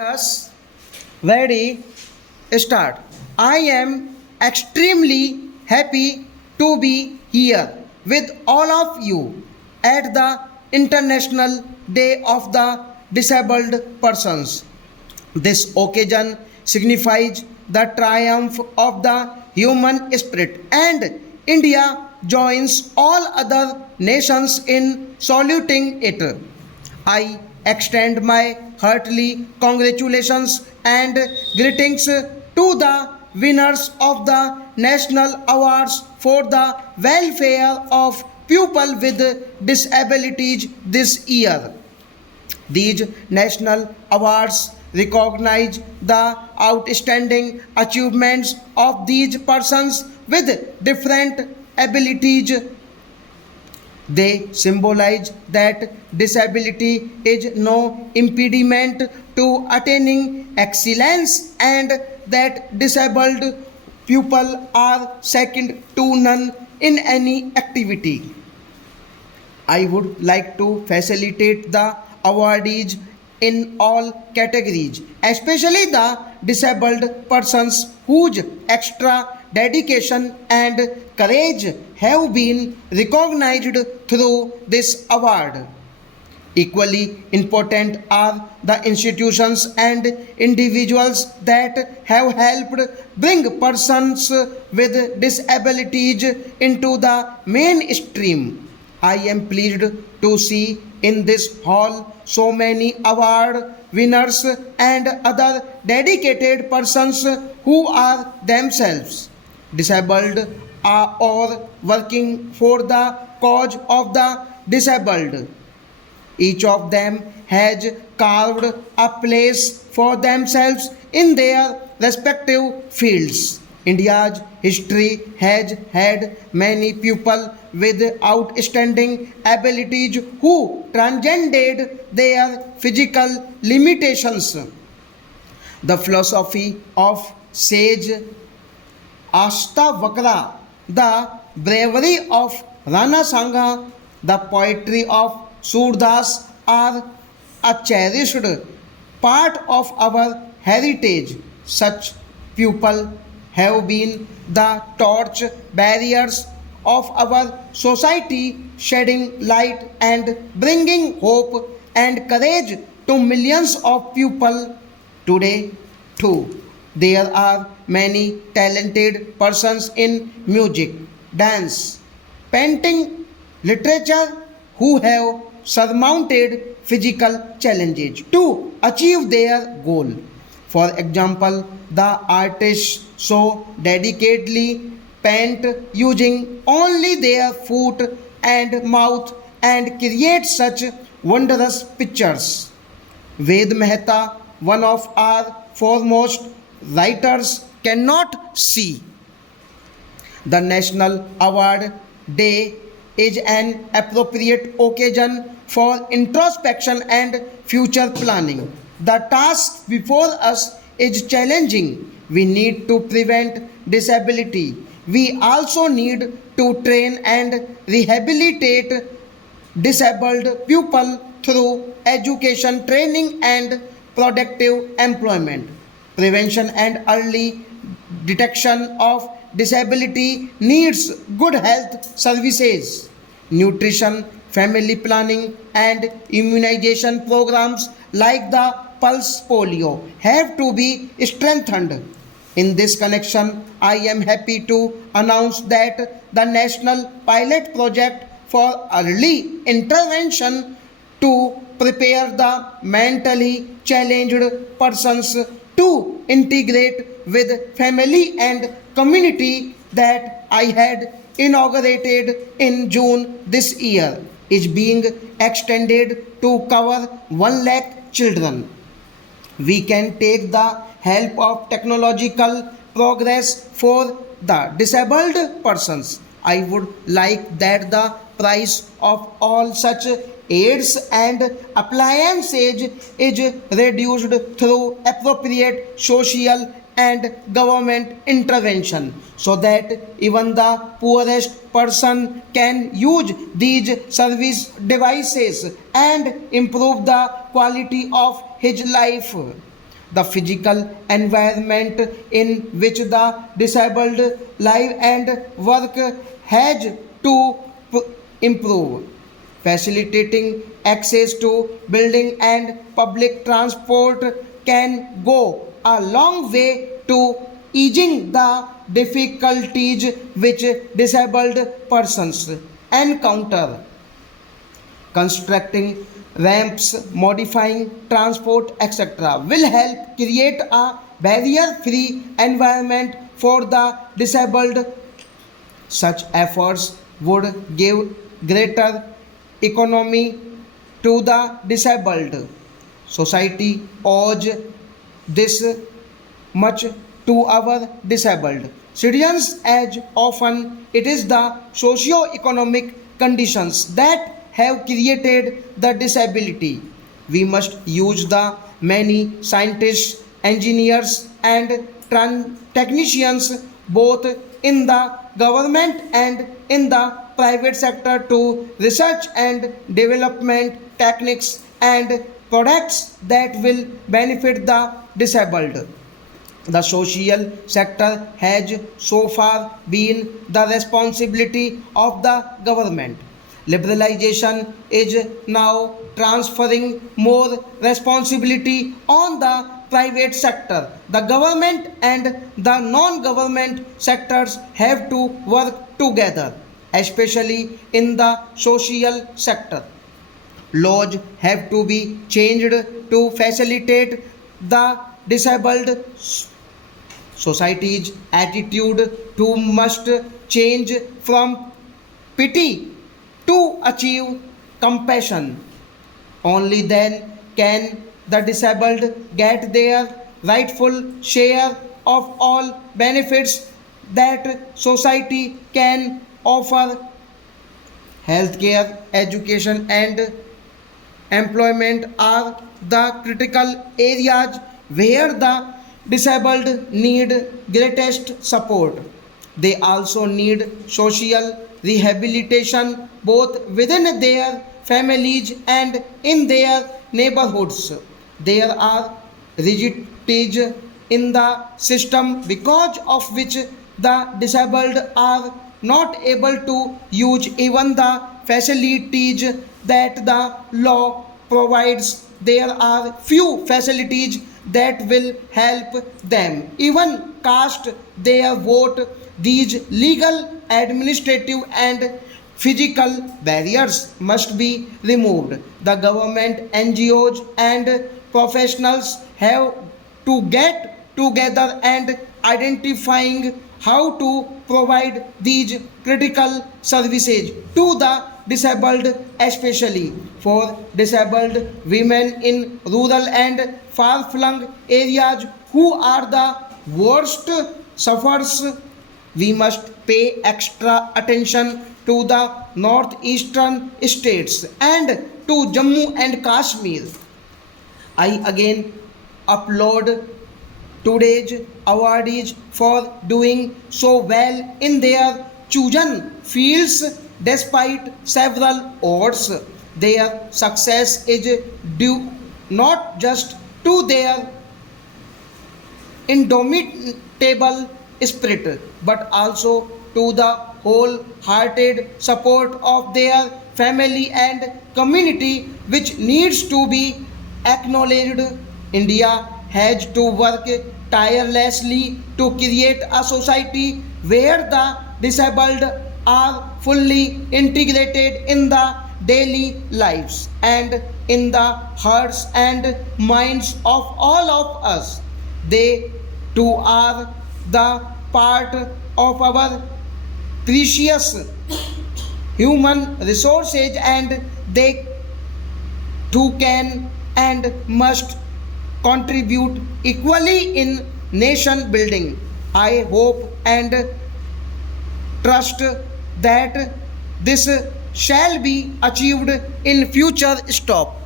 Yes, ready, start. I am extremely happy to be here with all of you at the International Day of the Disabled Persons. This occasion signifies the triumph of the human spirit, and India joins all other nations in saluting it. I extend my heartily congratulations and greetings to the winners of the national awards for the welfare of people with disabilities this year. These national awards recognize the outstanding achievements of these persons with different abilities. They symbolize that disability is no impediment to attaining excellence and that disabled people are second to none in any activity. I would like to facilitate the awardees in all categories, especially the disabled persons whose extra dedication and courage have been recognized through this award. Equally important are the institutions and individuals that have helped bring persons with disabilities into the mainstream. I am pleased to see in this hall so many award winners and other dedicated persons who are themselves disabled or working for the cause of the disabled. Each of them has carved a place for themselves in their respective fields. India's history has had many people with outstanding abilities who transcended their physical limitations. The philosophy of sage Ashtavakra, the bravery of Rana Sangha, the poetry of Surdas are a cherished part of our heritage. Such people have been the torch barriers of our society, shedding light and bringing hope and courage to millions of people today too. There are many talented persons in music, dance, painting, literature who have surmounted physical challenges to achieve their goal. For example, the artists so dedicatedly paint using only their foot and mouth and create such wondrous pictures. Ved Mehta, one of our foremost writers, cannot see. The National Award Day is an appropriate occasion for introspection and future planning. The task before us is challenging. We need to prevent disability. We also need to train and rehabilitate disabled people through education, training, and productive employment. Prevention and early detection of disability needs good health services, nutrition, family planning, and immunization programs like the Pulse Polio have to be strengthened. In this connection, I am happy to announce that the National Pilot Project for Early Intervention to prepare the mentally challenged persons to integrate with family and community that I had inaugurated in June this year is being extended to cover 1 lakh children. We can take the help of technological progress for the disabled persons. I would like that the price of all such aids and appliances is reduced through appropriate social and government intervention so that even the poorest person can use these service devices and improve the quality of his life. the physical environment in which the disabled live and work has to improve. Facilitating access to building and public transport can go a long way to easing the difficulties which disabled persons encounter. Constructing ramps, modifying transport, etc., will help create a barrier free environment for the disabled. Such efforts would give greater economy to the disabled. Society owes this much to our disabled citizens, as often it is the socio-economic conditions that have created the disability. We must use the many scientists, engineers, and technicians both in the government and in the private sector to research and development techniques and products that will benefit the disabled. The social sector has so far been the responsibility of the government. Liberalization is now transferring more responsibility on the private sector. The government and the non-government sectors have to work together, especially in the social sector. Laws have to be changed to facilitate the disabled. Society's attitude to must change from pity to achieve compassion. Only then can the disabled get their rightful share of all benefits that society can offer. Healthcare, education, and employment are the critical areas where the disabled need greatest support. They also need social rehabilitation both within their families and in their neighborhoods. There are rigidities in the system because of which the disabled are not able to use even the facilities that the law provides. There are few facilities that will help them even cast their vote. These legal, administrative, and physical barriers must be removed. The government, NGOs, and professionals have to get together and identifying how to provide these critical services to the disabled, especially for disabled women in rural and far-flung areas who are the worst sufferers. We must pay extra attention to the northeastern states and to Jammu and Kashmir. I again applaud today's awardees for doing so well in their chosen fields despite several odds. Their success is due not just to their indomitable spirit but also to the wholehearted support of their family and community, which needs to be acknowledged. India has to work tirelessly to create a society where the disabled are fully integrated in the daily lives and in the hearts and minds of all of us. They too are the part of our precious human resources, and they too can and must contribute equally in nation building. I hope and trust that this shall be achieved in future. Stop.